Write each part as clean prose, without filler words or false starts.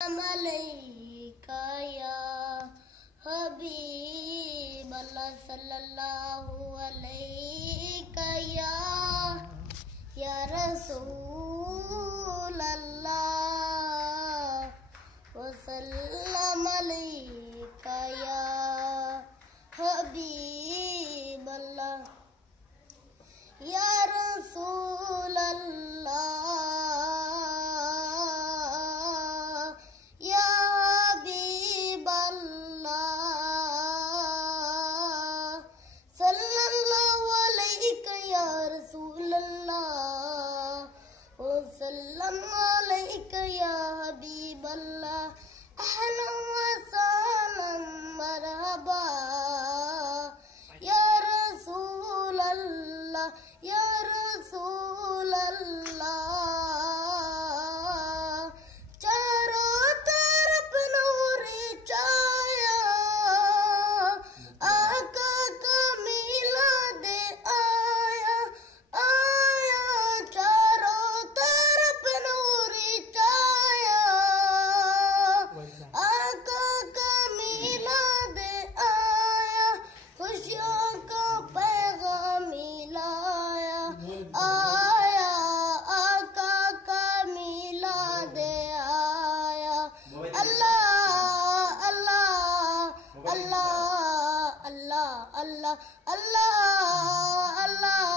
अलैका या हबीब अल्लाह सल्लल्लाहु अलैका या रसूल अल्लाह वसल्लम अलैका या हबीब अल्लाह या रसूल अल्लाह सल्लम अलैका या हबीब अल्लाह अहलन व सहलन मरहबा या रसूल अल्लाह या रसूल अल्लाह चारों तरफ नूर छाया आका का मिलाद आया आया चारों तरफ नूर छाया आका का मिलाद आया खुशियों का पैगाम मिलाया आया आका का मिलाद आया अल्लाह अल्लाह अल्लाह अल्लाह अल्लाह अल्लाह अल्लाह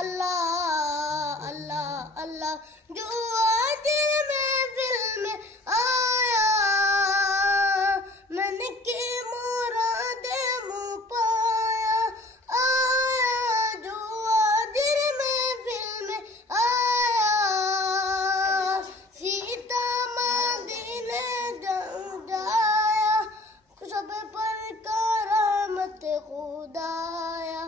अल्लाह अल्लाह अल्लाह जो दिल में दिल में आया मन की मुरादे मुँह पाया आया जो दिल में दिल में आया सीता मदीने जाया सब पर करामत खुदाया